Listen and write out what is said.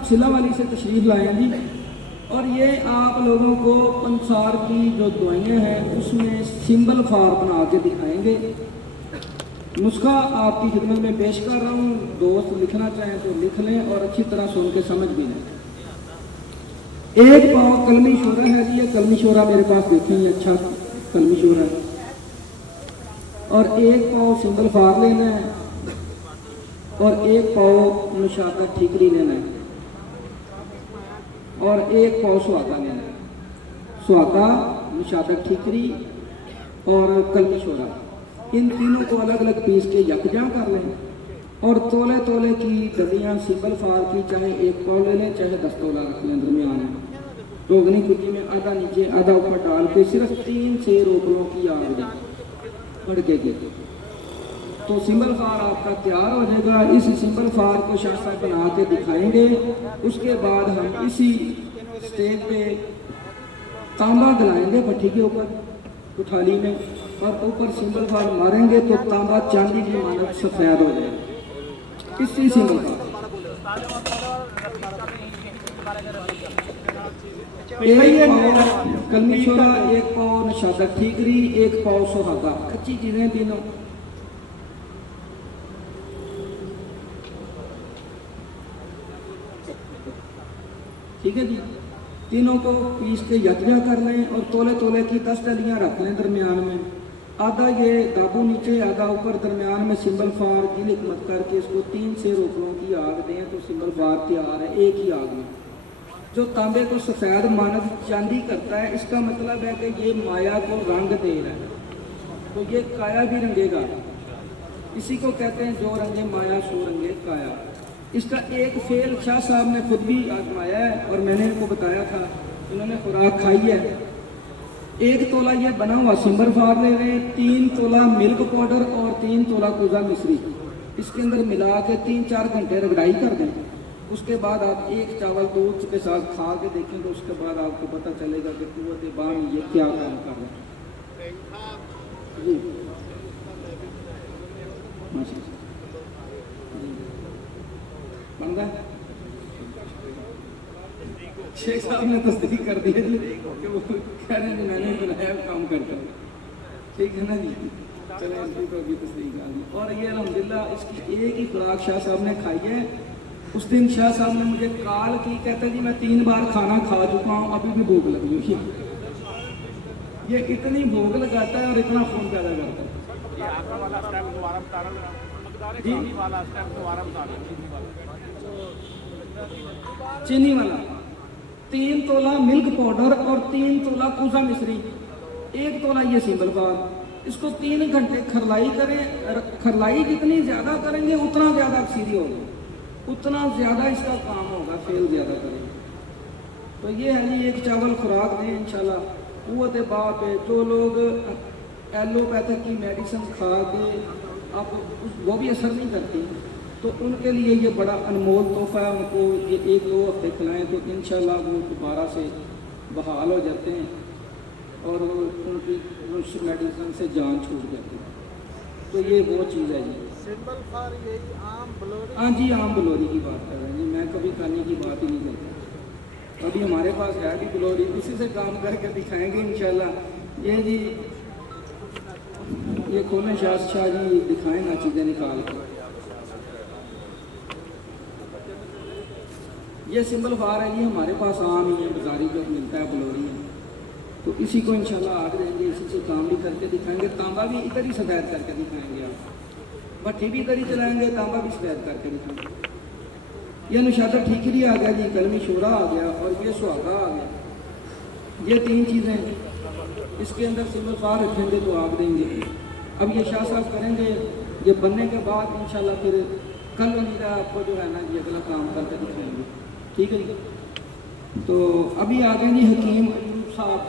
साहब सिला वाली से तशरीफ़ लाए हैं जी, और ये आप लोगों को पंसार की जो दवाइयाँ हैं उसमें सिंबल फार बना के दिखाएंगे। नुस्खा आपकी खिदमत में पेश कर रहा हूँ, दोस्त लिखना चाहें तो लिख लें और अच्छी तरह सुन के समझ भी लें। एक पाव कलमी शोरा है जी, ये कलमी शोरा मेरे पास देखें, अच्छा कलमी शोरा है, और एक पाव सिंबल फार लेना है और एक पाव नुशादा ठीकरी लेना है और एक पाव सुहागा लेना है। सुहागा, नुशादा ठीकरी और कलमी शोरा, इन तीनों को अलग अलग पीस के यकजा कर लें और तोले तोले की डलियाँ सिंबल फार की चाहे एक पाव ले लें चाहे 10 तोला रख लें दरमियान में। रोगनी कुटी में आधा नीचे आधा ऊपर डाल के सिर्फ 3 से रोकड़ों की आग दें भड़के के, तो सिंबल फार आपका तैयार हो जाएगा। इस सिंबल फार को शाह साहब बना के दिखाएंगे। उसके बाद हम इसी स्टेज पे तांबा गलाएंगे भट्टी के ऊपर उठाली में, और ऊपर सिंबल फार मारेंगे तो तांबा चांदी की मानक सफेद हो जाएगा। इसी सिंबल फार एक पाव कलमी शोरा, एक पाव नशादा ठीकरी, एक पाव सुहागा, अच्छी चीजें तीनों। ठीक है जी, तीनों को पीस के यकजा कर लें और तोले तोले की 10 डलियाँ रख लें दरमियान में। आधा ये दाबू नीचे आधा ऊपर, दरमियान में सिंबल फार की हिकमत करके इसको 3 से रोकड़ों की आग दें तो सिंबल फार तैयार है एक ही आग में। जो तांबे को सफ़ेद मानक चांदी करता है, इसका मतलब है कि ये माया को रंग दे रहा है, तो ये काया भी रंगेगा। इसी को कहते हैं जो रंगे माया सो रंगे काया। इसका एक फेल शाह साहब ने खुद भी आजमाया है और मैंने इनको बताया था, इन्होंने खुराक खाई है। 1 तोला ये बना हुआ सिंबल फार ले रहे, 3 तोला मिल्क पाउडर और 3 तोला कुजा मिश्री इसके अंदर मिला के 3-4 घंटे रगड़ाई कर दें। उसके बाद आप एक चावल दूध के साथ खा के देखेंगे, उसके बाद आपको पता चलेगा कि कुव्वत बाम ये क्या काम कर रहा है जी। बन रहा है, शेख साहब ने तस्दीक कर दी है जी कि वो कह रहे हैं मैंने बनाया काम करता है, ठीक है ना जी। चले इसकी तो अभी तस्दीक आ गई। और ये अल्हम्दुलिल्लाह इसकी एक ही खुराक शाह साहब ने खाई है। उस दिन शाह साहब ने मुझे कॉल की, कहते जी मैं 3 बार खाना खा चुका हूँ, अभी भी भूख लगी हुई है। ये इतनी भूख लगाता है और इतना खून पैदा करता है जी। चीनी वाला 3 तोला मिल्क पाउडर और 3 तोला कुजा मिश्री, 1 तोला ये सिंबल फार। इसको 3 घंटे खरलाई करें। खरलाई जितनी ज़्यादा करेंगे उतना ज़्यादा सीधी होगी, उतना ज़्यादा इसका काम होगा, फेल ज़्यादा करेंगे। तो ये है जी, एक चावल खुराक दें इंशाल्लाह। कुव्वत बाप है, जो लोग एलोपैथिक की मेडिसिन खा के आप वो भी असर नहीं करती, तो उनके लिए ये बड़ा अनमोल तोहफा है। उनको ये 1-2 हफ्ते खिलाएँ तो इंशाल्लाह वो दोबारा से बहाल हो जाते हैं और उनकी मेडिसिन से जान छूट जाती है। तो ये वो चीज़ है जी। सिंबल फार यही आम बलोरी। हाँ जी, आम बलोरी की बात कर रहे हैं जी, मैं कभी खाने की बात ही नहीं करता। अभी हमारे पास है भी बलोरी, इसी से काम करके दिखाएंगे इंशाल्लाह। ये जी ये खोले शाह जी दिखाएं ना चीज़ें निकाल कर। ये सिंबल फार है जी, हमारे पास आम ही है, बाजारी जो मिलता है बलोरी है। तो इसी को इंशाल्लाह आग देंगे, इसी से काम भी करके दिखाएंगे। तांबा भी इधर ही सफ़ेद करके दिखाएंगे, आप भट्टी भी इधर ही चलाएंगे, तांबा भी सफ़ेद करके दिखाएंगे। ये नुशादा ठीकरी आ गया जी, कलमी शोरा आ गया और ये सुहागा आ गया। ये 3 चीज़ें इसके अंदर सिंबल फार रखेंगे तो आग देंगे। अब ये शाह साहब करेंगे, ये बनने के बाद इंशाल्लाह फिर कल उम्मीद है आपको जो है ना जी अगला काम करके दिखाएंगे, ठीक है जी। तो अभी आ गए जी हकीम अयूब साहब।